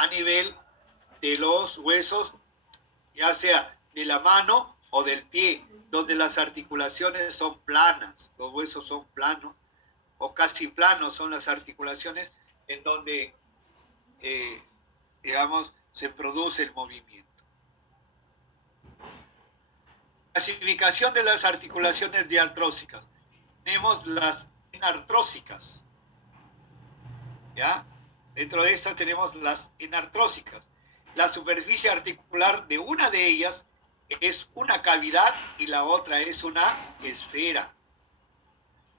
a nivel de los huesos, ya sea de la mano o del pie, donde las articulaciones son planas, los huesos son planos, o casi planos son las articulaciones, en donde, digamos, se produce el movimiento. Clasificación de las articulaciones diartrósicas. Tenemos las enartrósicas, ¿ya? Dentro de estas tenemos las enartrósicas. La superficie articular de una de ellas es una cavidad y la otra es una esfera.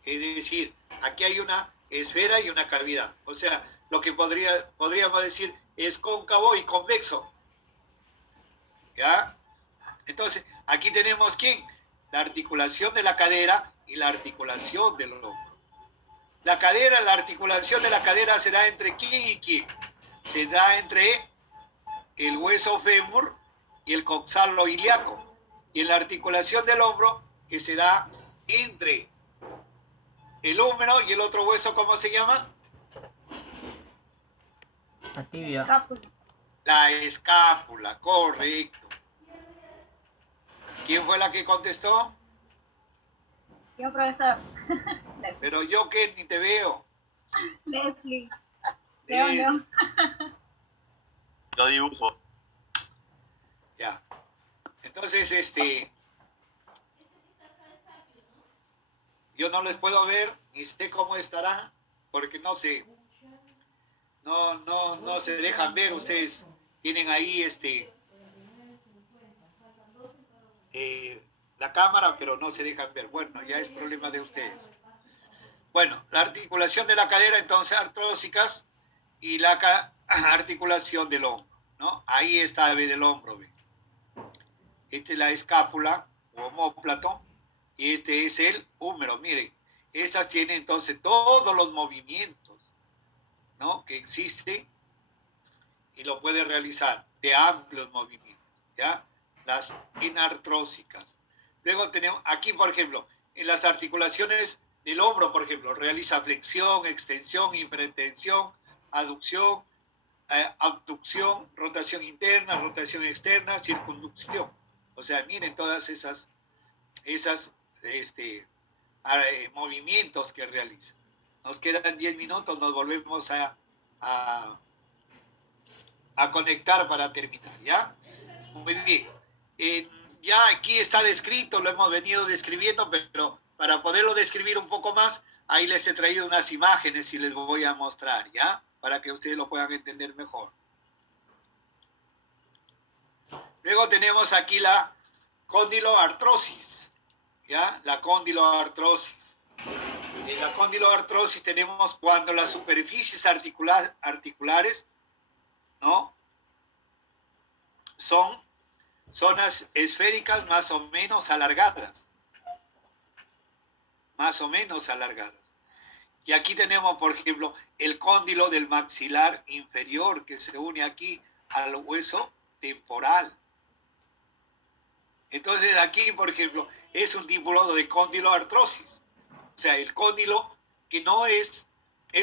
Es decir, aquí hay una esfera y una cavidad. O sea, lo que podríamos decir es cóncavo y convexo. ¿Ya? Entonces, aquí tenemos ¿quién? La articulación de la cadera y la articulación del hombro. La cadera, la articulación de la cadera se da entre quién y quién. Se da entre el hueso fémur y el coxalo ilíaco. Y en la articulación del hombro, que se da entre el húmero y el otro hueso, ¿cómo se llama? La tibia. Escápula. La escápula, correcto. ¿Quién fue la que contestó? Yo, profesor. Pero yo que ni te veo. Leslie. León. Yo dibujo. Ya. Entonces, yo no les puedo ver, ni sé cómo estará, porque no sé. No se dejan ver. Ustedes tienen ahí la cámara, pero no se dejan ver. Bueno, ya es problema de ustedes. Bueno, la articulación de la cadera, entonces, artrósicas, y la articulación del hombro, ¿no? Ahí está el hombro, ¿ve? Esta es la escápula o omóplato, y este es el húmero. Miren, esas tienen entonces todos los movimientos, ¿no?, que existen, y lo puede realizar de amplios movimientos, ¿ya? Las inartrósicas. Luego tenemos aquí, por ejemplo, en las articulaciones del hombro, por ejemplo, realiza flexión, extensión, hipertensión, aducción, abducción, rotación interna, rotación externa, circunducción. O sea, miren todas esas movimientos que realiza. Nos quedan 10 minutos, nos volvemos a conectar para terminar, ¿ya? Muy bien. Ya aquí está descrito, lo hemos venido describiendo, pero para poderlo describir un poco más, ahí les he traído unas imágenes y les voy a mostrar, ¿ya? Para que ustedes lo puedan entender mejor. Luego tenemos aquí la condiloartrosis, ¿ya? La condiloartrosis. En la condiloartrosis tenemos cuando las superficies articulares, ¿no?, son zonas esféricas más o menos alargadas. Más o menos alargadas. Y aquí tenemos, por ejemplo, el cóndilo del maxilar inferior que se une aquí al hueso temporal. Entonces aquí, por ejemplo, es un tipo de condiloartrosis. O sea, el cóndilo que no es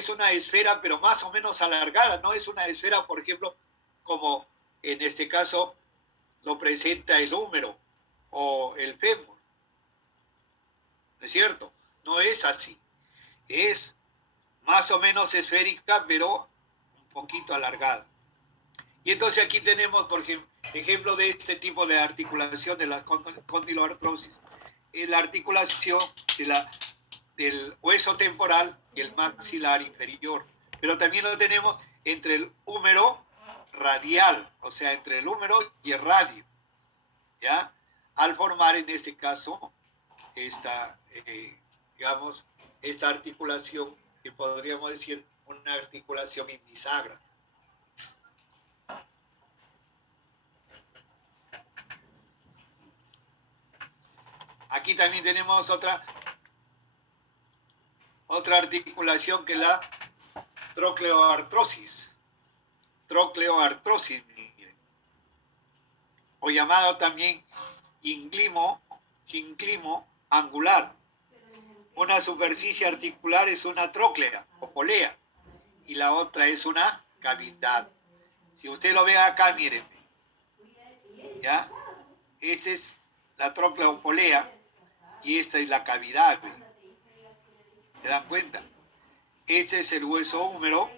una esfera, pero más o menos alargada. No es una esfera, por ejemplo, como en este caso lo presenta el húmero o el fémur. ¿No es cierto? No es así. Es más o menos esférica, pero un poquito alargada. Y entonces aquí tenemos, por ejemplo, de este tipo de articulación de la condiloartrosis, la articulación del hueso temporal y el maxilar inferior. Pero también lo tenemos entre el húmero radial, o sea, entre el húmero y el radio, ¿ya? Al formar en este caso esta articulación que podríamos decir una articulación en bisagra. Aquí también tenemos otra articulación que es la trocleoartrosis. Trocleoartrosis, o llamado también ginglimo angular. Una superficie articular es una tróclea o polea y la otra es una cavidad. Si ustedes lo ven acá, miren, ¿ya? Esta es la trocleopolea y esta es la cavidad, ¿ve? ¿Se dan cuenta? Este es el hueso húmero,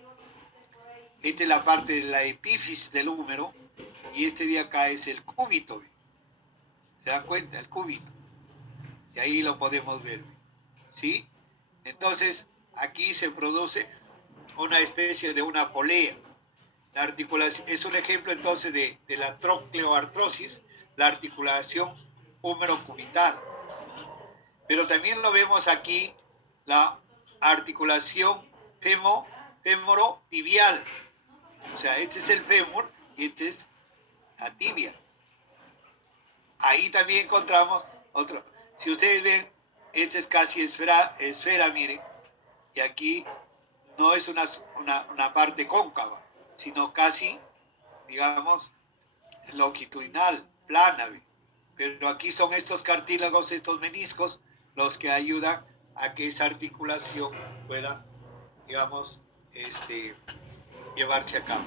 esta es la parte de la epífisis del húmero y este de acá es el cúbito, ¿ve? ¿Se dan cuenta? El cúbito. Y ahí lo podemos ver, ¿ve? ¿Sí? Entonces, aquí se produce una especie de una polea. La articulación es un ejemplo entonces de la trocleoartrosis, la articulación húmero-cubital. Pero también lo vemos aquí, la articulación fémoro-tibial. O sea, este es el fémur y este es la tibia. Ahí también encontramos otro. Si ustedes ven, esta es casi esfera, miren, y aquí no es una parte cóncava, sino casi, digamos, longitudinal, plana. Pero aquí son estos cartílagos, estos meniscos, los que ayudan a que esa articulación pueda, digamos, llevarse a cabo.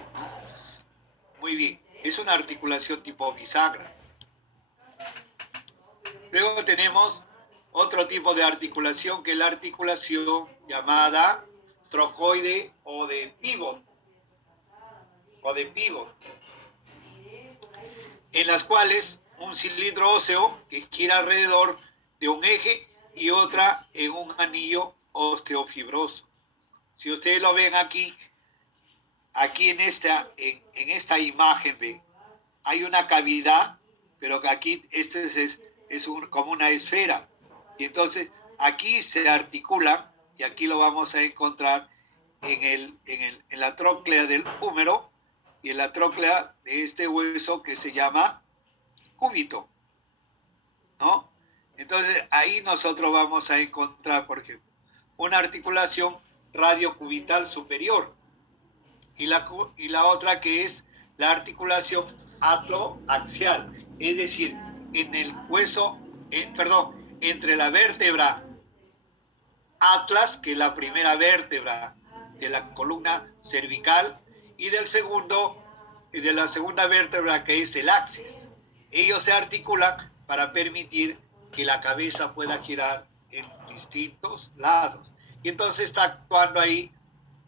Muy bien, es una articulación tipo bisagra. Luego tenemos otro tipo de articulación, que es la articulación llamada trocoide o de pívot, en las cuales un cilindro óseo que gira alrededor de un eje y otra en un anillo osteofibroso. Si ustedes lo ven aquí en esta imagen, ¿ve? Hay una cavidad, pero que aquí esto es como una esfera. Y entonces aquí se articulan, y aquí lo vamos a encontrar en la tróclea del húmero y en la tróclea de este hueso que se llama cúbito, ¿no? Entonces ahí nosotros vamos a encontrar, por ejemplo, una articulación radiocubital superior y la otra que es la articulación atloaxial, es decir, en el hueso, entre la vértebra atlas, que es la primera vértebra de la columna cervical, y de la segunda vértebra que es el axis. Ellos se articulan para permitir que la cabeza pueda girar en distintos lados. Y entonces está actuando ahí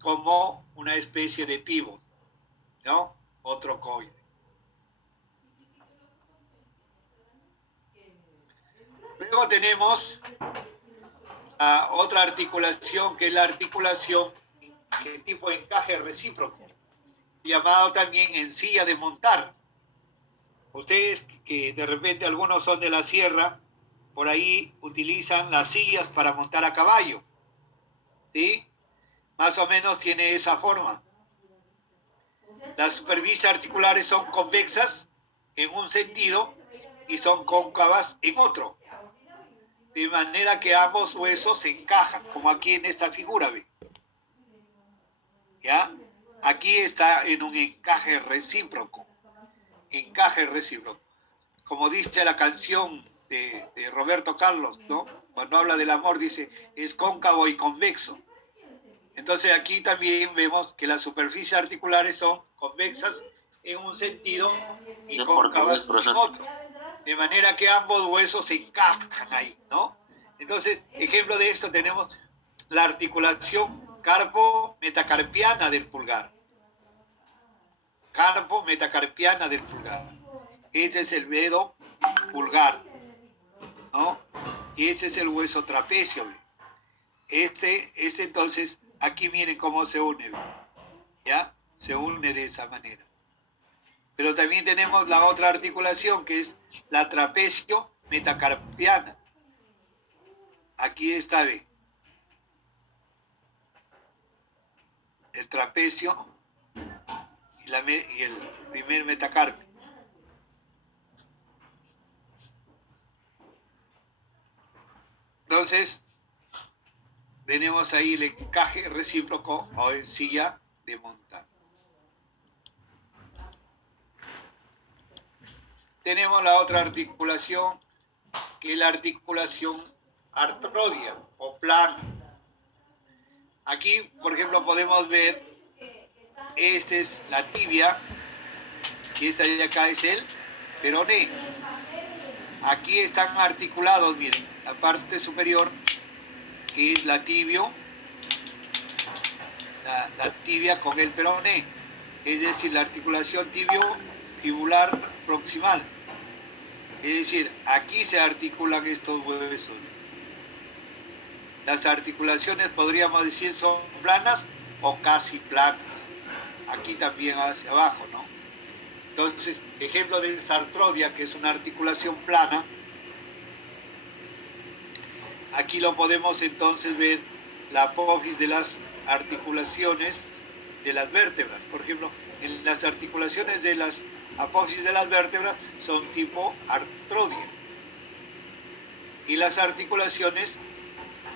como una especie de pívot, ¿no? O trocoide. Luego tenemos otra articulación, que es la articulación de tipo encaje recíproco, llamado también encilla de montar. Ustedes que de repente algunos son de la sierra, por ahí utilizan las sillas para montar a caballo, ¿sí? Más o menos tiene esa forma. Las superficies articulares son convexas en un sentido y son cóncavas en otro. De manera que ambos huesos se encajan, como aquí en esta figura, ¿ve? ¿Ya? Aquí está en un encaje recíproco. Encaje recíproco. Como dice la canción de Roberto Carlos, ¿no? Cuando habla del amor dice, es cóncavo y convexo. Entonces aquí también vemos que las superficies articulares son convexas en un sentido y cóncavas en otro. De manera que ambos huesos se encajan ahí, ¿no? Entonces, ejemplo de esto tenemos la articulación carpo-metacarpiana del pulgar. Carpo-metacarpiana del pulgar. Este es el dedo pulgar, ¿no? Y este es el hueso trapecio, ¿ve? Este entonces, aquí miren cómo se une, ¿ve? ¿Ya? Se une de esa manera. Pero también tenemos la otra articulación, que es la trapecio-metacarpiana. Aquí está, ¿ve? El trapecio y el primer metacarpio. Entonces, tenemos ahí el encaje recíproco o encilla de montar. Tenemos la otra articulación, que es la articulación artrodia o plana. Aquí, por ejemplo, podemos ver, esta es la tibia Y esta de acá es el peroné. Aquí están articulados, miren, la parte superior, que es la tibio, la tibia con el peroné, es decir, la articulación tibio-fibular proximal. Es decir, aquí se articulan estos huesos. Las articulaciones, podríamos decir, son planas o casi planas. Aquí también hacia abajo, ¿no? Entonces, ejemplo de sartrodia, que es una articulación plana. Aquí lo podemos entonces ver, la apófisis de las articulaciones de las vértebras. Por ejemplo, en las articulaciones de las apófisis de las vértebras son tipo artrodia. Y las articulaciones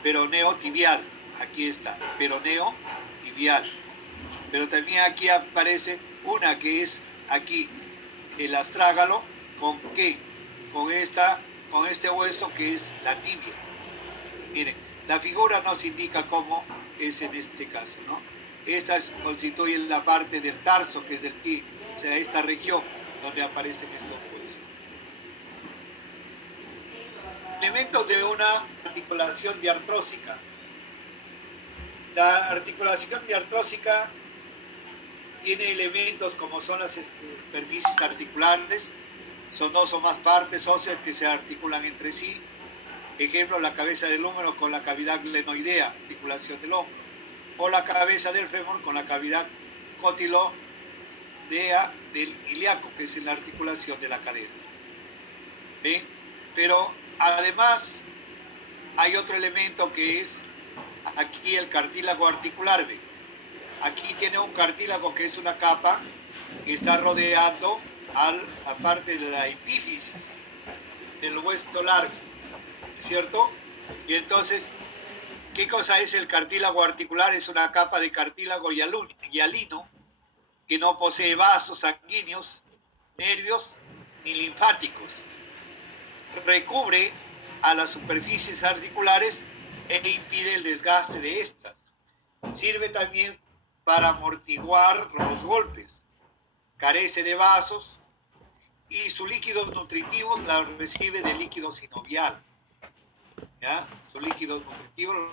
peroneo tibial, aquí está, peroneo tibial. Pero también aquí aparece una que es aquí el astrágalo, ¿con qué? Con este hueso que es la tibia. Miren, la figura nos indica cómo es en este caso, ¿no? Estas constituyen la parte del tarso, que es del pie, o sea, esta región donde aparecen estos huesos. Elementos de una articulación diartrósica. La articulación diartrósica tiene elementos como son las superficies articulares, son dos o más partes óseas que se articulan entre sí. Ejemplo, la cabeza del húmero con la cavidad glenoidea, articulación del hombro, o la cabeza del fémur con la cavidad cotilodea del ilíaco, que es la articulación de la cadera. ¿Ven? Pero además hay otro elemento que es aquí el cartílago articular. ¿Ven? Aquí tiene un cartílago que es una capa que está rodeando a la parte de la epífisis del hueso largo, ¿cierto? Y entonces, ¿qué cosa es el cartílago articular? Es una capa de cartílago hialino que no posee vasos sanguíneos, nervios ni linfáticos. Recubre a las superficies articulares e impide el desgaste de estas. Sirve también para amortiguar los golpes. Carece de vasos y sus líquidos nutritivos la recibe de líquido sinovial. ¿Ya? Sus líquidos nutritivos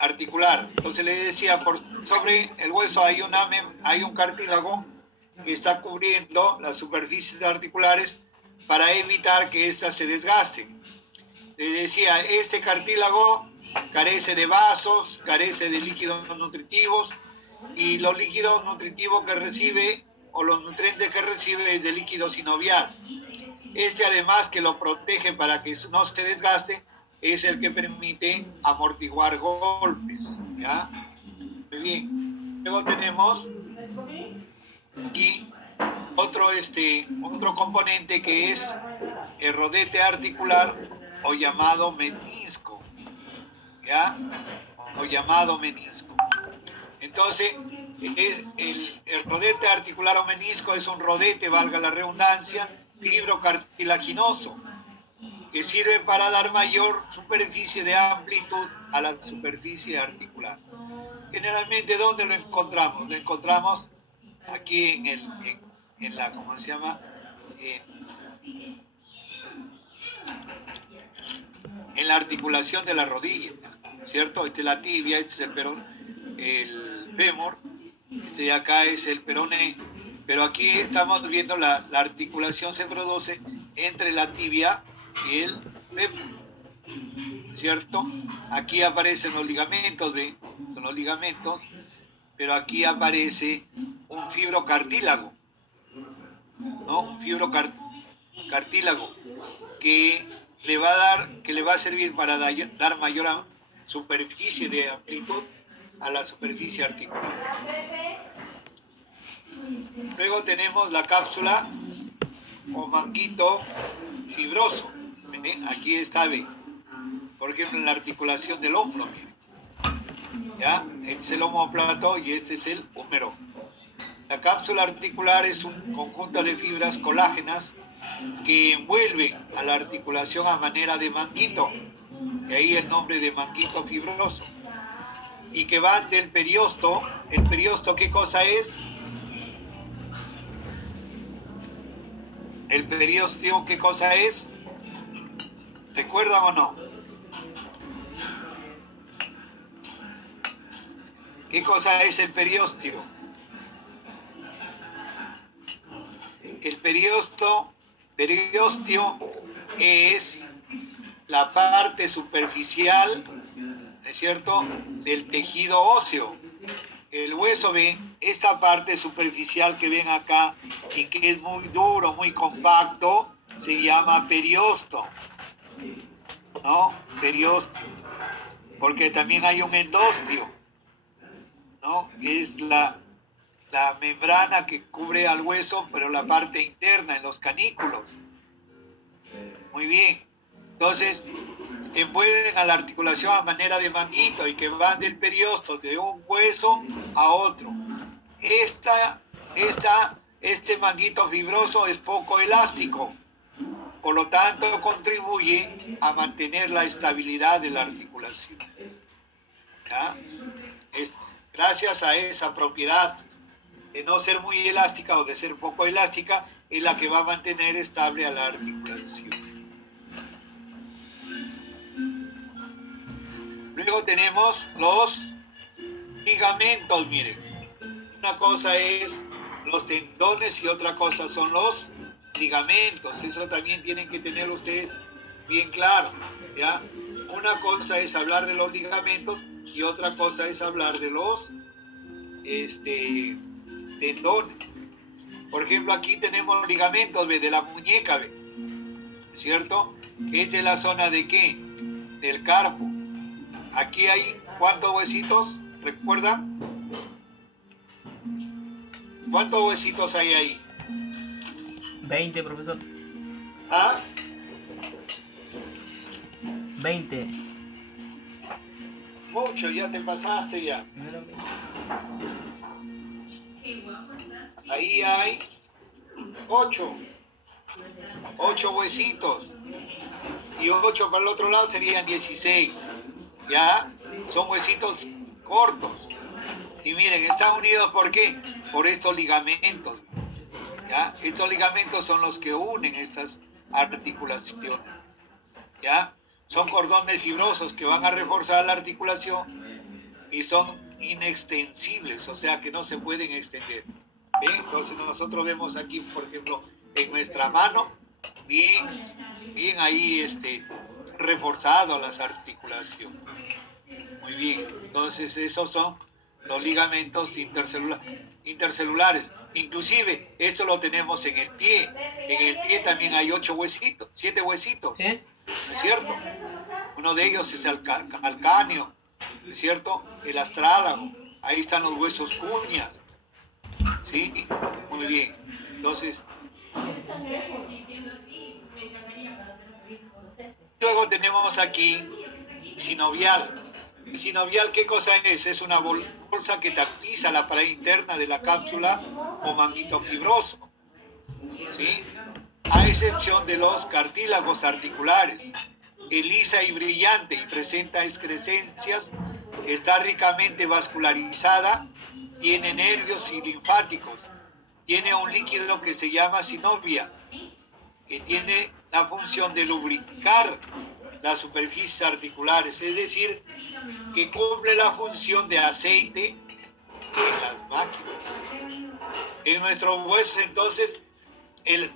articular. Entonces le decía, por sobre el hueso hay un cartílago que está cubriendo las superficies articulares para evitar que éstas se desgasten. Le decía, este cartílago carece de vasos, carece de líquidos nutritivos, y los líquidos nutritivos que recibe o los nutrientes que recibe es de líquido sinovial. Este, además, que lo protege para que no se desgaste, es el que permite amortiguar golpes. ¿Ya? Muy bien. Luego tenemos aquí otro componente que es el rodete articular o llamado menisco. ¿Ya? O llamado menisco. Entonces, el rodete articular o menisco es un rodete, valga la redundancia, fibrocartilaginoso, que sirve para dar mayor superficie de amplitud a la superficie articular. Generalmente, ¿dónde lo encontramos? Lo encontramos aquí en la, ¿cómo se llama? En la articulación de la rodilla, ¿cierto? Esta es la tibia, este es el fémur, este de acá es el peroné, pero aquí estamos viendo la articulación se produce entre la tibia y el fémur, ¿cierto? Aquí aparecen los ligamentos, ¿ven? Son los ligamentos, pero aquí aparece un fibrocartílago, ¿no? Un fibrocartílago que le va a servir para dar mayor superficie de amplitud a la superficie articular. Luego tenemos la cápsula o manguito fibroso. ¿Ven? Aquí está, ¿ven? Por ejemplo, en la articulación del hombro. ¿Ya? Este es el omóplato y este es el húmero. La cápsula articular es un conjunto de fibras colágenas que envuelven a la articulación a manera de manguito. De ahí el nombre de manguito fibroso. y que van del periosto. ¿El periosto qué cosa es? ¿El periosto qué cosa es? ¿Recuerdan o no? ¿Qué cosa es el periósteo? El periósteo es la parte superficial, ¿no es cierto?, del tejido óseo. El hueso, ven, esta parte superficial que ven acá y que es muy duro, muy compacto, se llama periosto, ¿no? Periósteo. Porque también hay un endostio, ¿no? Que es la membrana que cubre al hueso, pero la parte interna, en los canículos. Muy bien. Entonces, envuelven a la articulación a manera de manguito y que van del periosto de un hueso a otro. Este manguito fibroso es poco elástico, por lo tanto contribuye a mantener la estabilidad de la articulación. ¿Ya? Gracias a esa propiedad de no ser muy elástica o de ser poco elástica, es la que va a mantener estable a la articulación. Luego tenemos los ligamentos, miren. Una cosa es los tendones y otra cosa son los ligamentos. Eso también tienen que tener ustedes bien claro, ¿ya? Una cosa es hablar de los ligamentos y otra cosa es hablar de los tendones. Por ejemplo, aquí tenemos ligamentos, ¿ve? De la muñeca, ¿ve? ¿Cierto? Esta es la zona de ¿qué? Del carpo. Aquí hay ¿cuántos huesitos? ¿Recuerdan? ¿Cuántos huesitos hay ahí? 20, profesor. ¿Ah? 20. Mucho, ya te pasaste ya. Ahí hay 8 huesitos. Y 8 para el otro lado serían 16. ¿Ya? Son huesitos cortos. Y miren, están unidos ¿por qué? Por estos ligamentos. ¿Ya? Estos ligamentos son los que unen estas articulaciones. ¿Ya? Son cordones fibrosos que van a reforzar la articulación y son inextensibles, o sea que no se pueden extender. ¿Ven? Entonces nosotros vemos aquí, por ejemplo, en nuestra mano, bien ahí reforzado las articulaciones. Muy bien, entonces esos son los ligamentos intercelulares. Inclusive, esto lo tenemos en el pie. En el pie también hay 8 huesitos, 7 huesitos. ¿Sí? ¿No es cierto? Uno de ellos es el calcáneo, ¿no es cierto? El astrálago. Ahí están los huesos cuñas. ¿Sí? Muy bien. Entonces, luego tenemos aquí sinovial. ¿El sinovial qué cosa es? Es una bolsa que tapiza la pared interna de la cápsula o manguito fibroso. ¿Sí? A excepción de los cartílagos articulares. Es lisa y brillante y presenta excrescencias, está ricamente vascularizada, tiene nervios y linfáticos, tiene un líquido que se llama sinovia, que tiene la función de lubricar las superficies articulares, es decir, que cumple la función de aceite en las máquinas. En nuestros huesos, entonces, el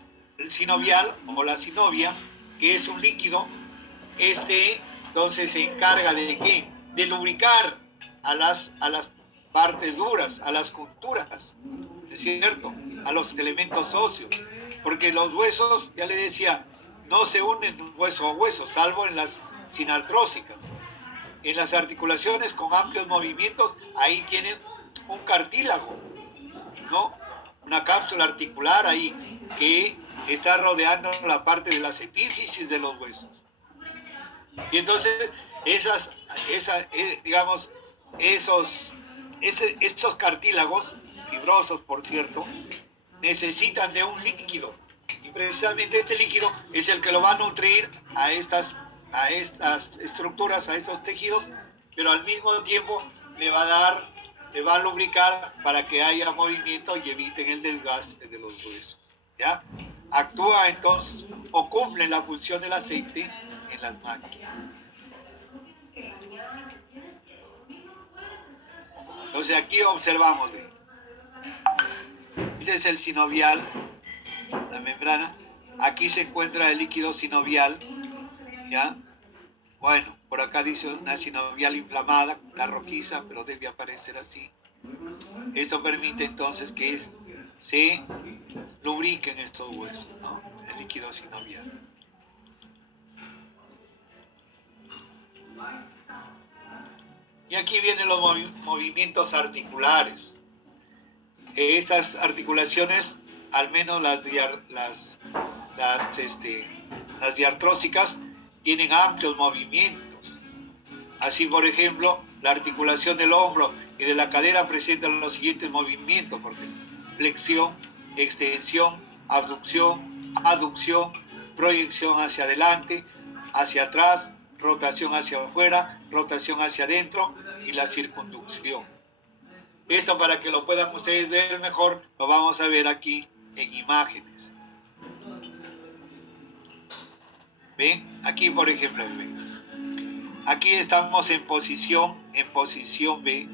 sinovial o la sinovia, que es un líquido, entonces se encarga de ¿qué? De lubricar a las partes duras, a las junturas, ¿es cierto? A los elementos óseos, porque los huesos, ya le decía, no se unen hueso a hueso, salvo en las sinartrósicas. En las articulaciones con amplios movimientos, ahí tienen un cartílago, ¿no? Una cápsula articular ahí que está rodeando la parte de las epífisis de los huesos. Y entonces, esos cartílagos, fibrosos por cierto, necesitan de un líquido. Y precisamente este líquido es el que lo va a nutrir a estas estructuras, a estos tejidos, pero al mismo tiempo le va a lubricar para que haya movimiento y eviten el desgaste de los huesos, ¿ya? Actúa entonces o cumple la función del aceite en las máquinas. Entonces aquí observamos, ¿ve? Este es el sinovial, la membrana. Aquí se encuentra el líquido sinovial, ¿ya? Bueno, por acá dice una sinovial inflamada, la rojiza, pero debe aparecer así. Esto permite entonces que se lubriquen estos huesos, ¿no? El líquido sinovial. Y aquí vienen los movimientos articulares. Estas articulaciones, al menos las diartrósicas, tienen amplios movimientos. Así, por ejemplo, la articulación del hombro y de la cadera presentan los siguientes movimientos: porque flexión, extensión, abducción, aducción, proyección hacia adelante, hacia atrás, rotación hacia afuera, rotación hacia adentro y la circunducción. Esto, para que lo puedan ustedes ver mejor, lo vamos a ver aquí en imágenes. ¿Ven? Aquí, por ejemplo, ¿ven? Aquí estamos en posición B,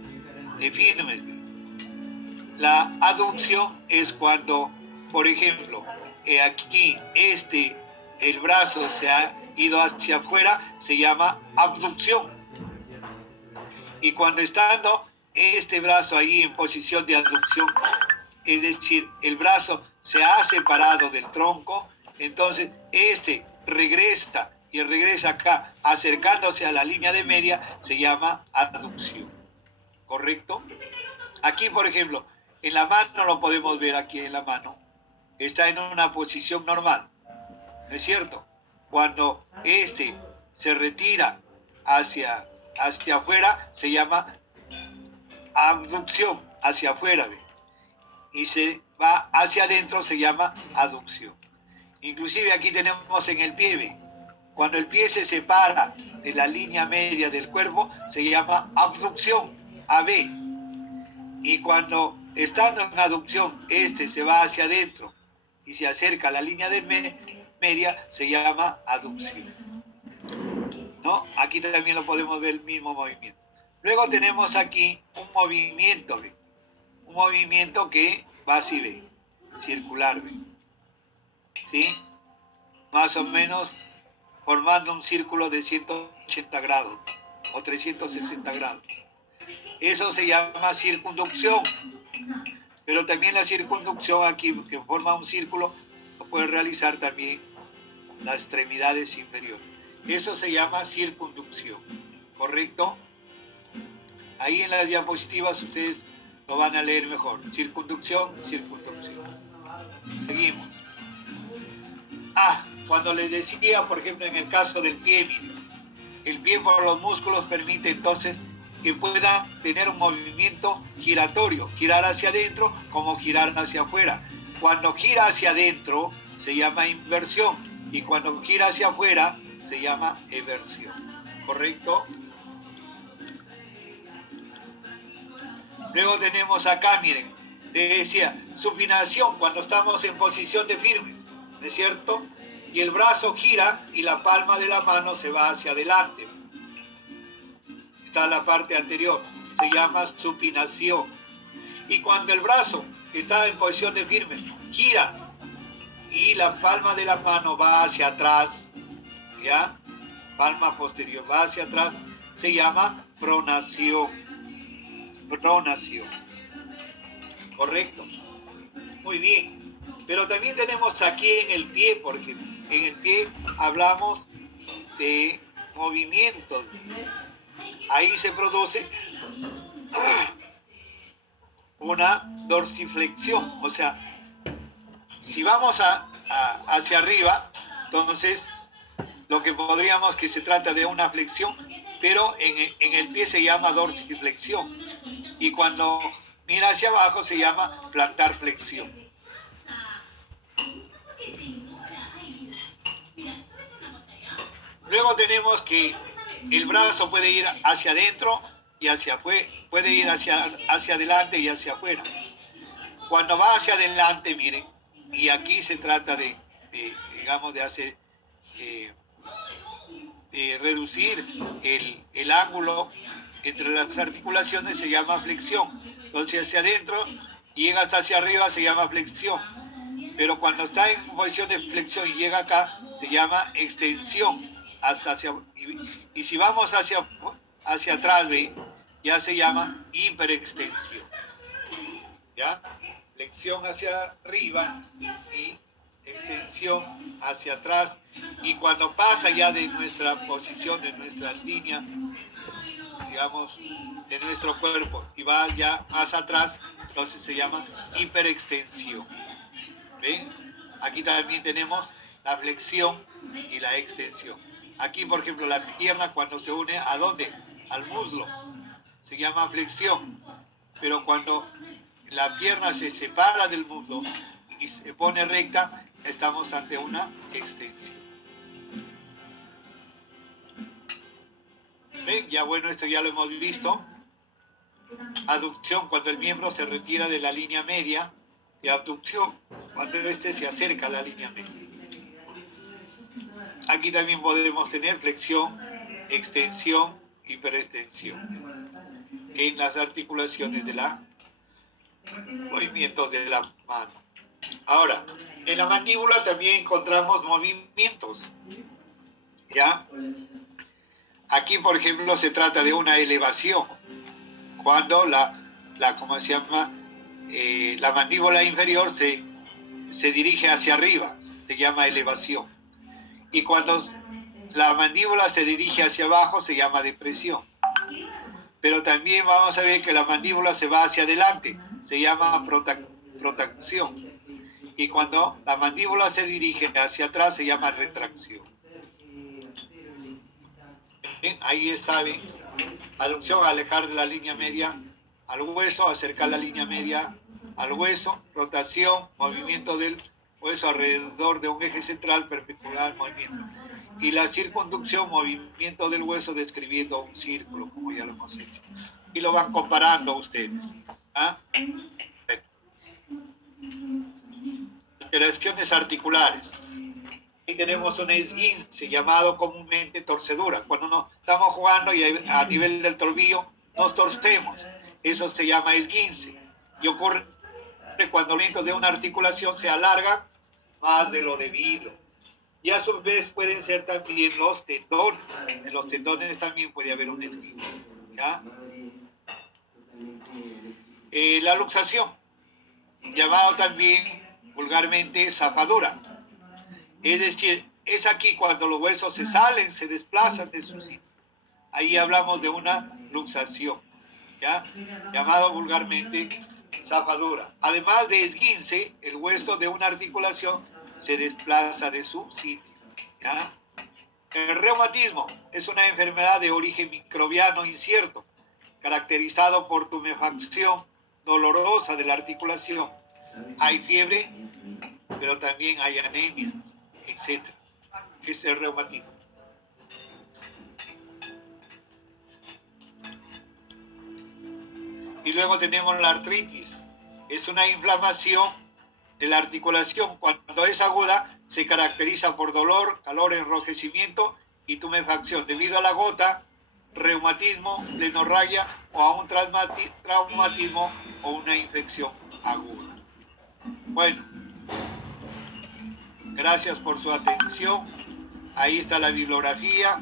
de firmes. ¿Ven? La aducción es cuando, por ejemplo, aquí el brazo se ha ido hacia afuera, se llama abducción. Y cuando estando este brazo ahí en posición de aducción, es decir, el brazo se ha separado del tronco, entonces regresa y regresa acá, acercándose a la línea de media, se llama aducción. ¿Correcto? Aquí, por ejemplo, en la mano lo podemos ver, aquí en la mano, está en una posición normal, ¿no es cierto? Cuando se retira hacia afuera, se llama abducción, hacia afuera, ¿ve? Y se va hacia adentro, se llama aducción. Inclusive aquí tenemos en el pie, ¿ve? Cuando el pie se separa de la línea media del cuerpo, se llama abducción, AB. Y cuando estando en aducción, se va hacia adentro y se acerca a la línea de media, se llama aducción, ¿no? Aquí también lo podemos ver, el mismo movimiento. Luego tenemos aquí un movimiento, ¿ve? Un movimiento que va así, ¿ve? Circular, ¿ve? ¿Sí? Más o menos formando un círculo de 180 grados o 360 grados. Eso se llama circunducción. Pero también la circunducción aquí, que forma un círculo, lo puede realizar también las extremidades inferiores. Eso se llama circunducción. ¿Correcto? Ahí en las diapositivas ustedes lo van a leer mejor. Circunducción, circunducción. Seguimos. Cuando les decía, por ejemplo, en el caso del pie, miren, el pie por los músculos permite entonces que pueda tener un movimiento giratorio, girar hacia adentro como girar hacia afuera. Cuando gira hacia adentro se llama inversión y cuando gira hacia afuera se llama eversión. ¿Correcto? Luego tenemos acá, miren, les decía, supinación cuando estamos en posición de firmes, ¿no es cierto? Y el brazo gira y la palma de la mano se va hacia adelante. Está la parte anterior, se llama supinación. Y cuando el brazo está en posición de firmes, gira y la palma de la mano va hacia atrás, ¿ya? Palma posterior va hacia atrás, se llama pronación. Pronación. ¿Correcto? Muy bien. Pero también tenemos aquí en el pie, por ejemplo. En el pie hablamos de movimientos. Ahí se produce una dorsiflexión. O sea, si vamos hacia arriba, entonces lo que podríamos que se trata de una flexión, pero en el pie se llama dorsiflexión. Y cuando mira hacia abajo se llama plantar flexión. Luego tenemos que el brazo puede ir hacia adentro y hacia afuera, puede ir hacia adelante y hacia afuera. Cuando va hacia adelante, miren, y aquí se trata digamos, de hacer, de reducir el ángulo entre las articulaciones, se llama flexión. Entonces hacia adentro y llega hasta hacia arriba, se llama flexión. Pero cuando está en posición de flexión y llega acá, se llama extensión. Y si vamos hacia atrás, ¿ve? Ya se llama hiperextensión. ¿Ya? Flexión hacia arriba y extensión hacia atrás. Y cuando pasa ya de nuestra posición, de nuestra línea, digamos, de nuestro cuerpo, y va ya más atrás, entonces se llama hiperextensión. ¿Ven? Aquí también tenemos la flexión y la extensión. Aquí, por ejemplo, la pierna cuando se une, ¿a dónde? Al muslo. Se llama flexión. Pero cuando la pierna se separa del muslo y se pone recta, estamos ante una extensión. ¿Ven? Ya bueno, esto ya lo hemos visto. Aducción, cuando el miembro se retira de la línea media. Y abducción, cuando este se acerca a la línea media. Aquí también podemos tener flexión, extensión, hiperextensión en las articulaciones de la movimientos de la mano. Ahora, en la mandíbula también encontramos movimientos. ¿Ya? Aquí, por ejemplo, se trata de una elevación. Cuando ¿cómo se llama? La mandíbula inferior se dirige hacia arriba, se llama elevación. Y cuando la mandíbula se dirige hacia abajo, se llama depresión. Pero también vamos a ver que la mandíbula se va hacia adelante, se llama protracción. Y cuando la mandíbula se dirige hacia atrás, se llama retracción. ¿Bien? Ahí está, ¿bien? Aducción, alejar de la línea media al hueso, acercar la línea media al hueso, rotación, movimiento del hueso alrededor de un eje central perpendicular al movimiento. Y la circunducción, movimiento del hueso describiendo un círculo, como ya lo hemos hecho. Y lo van comparando ustedes. ¿Ah? Alteraciones articulares. Ahí tenemos un esguince llamado comúnmente torcedura. Cuando no estamos jugando y a nivel del tobillo nos torcemos. Eso se llama esguince. Y ocurre cuando los lientos de una articulación se alargan más de lo debido. Y a su vez pueden ser también los tendones. En los tendones también puede haber un esguince. ¿Ya? La luxación, llamado también vulgarmente zafadura. Es decir, es aquí cuando los huesos se salen, se desplazan de su sitio. Ahí hablamos de una luxación, ¿ya? Llamado vulgarmente zafadura. Además de esguince, el hueso de una articulación se desplaza de su sitio, ¿ya? El reumatismo es una enfermedad de origen microbiano incierto, caracterizado por tumefacción dolorosa de la articulación. Hay fiebre, pero también hay anemia, etc. Es el reumatismo. Y luego tenemos la artritis. Es una inflamación de la articulación. Cuando es aguda, se caracteriza por dolor, calor, enrojecimiento y tumefacción debido a la gota, reumatismo, plenorragia o a un traumatismo o una infección aguda. Bueno, gracias por su atención. Ahí está la bibliografía.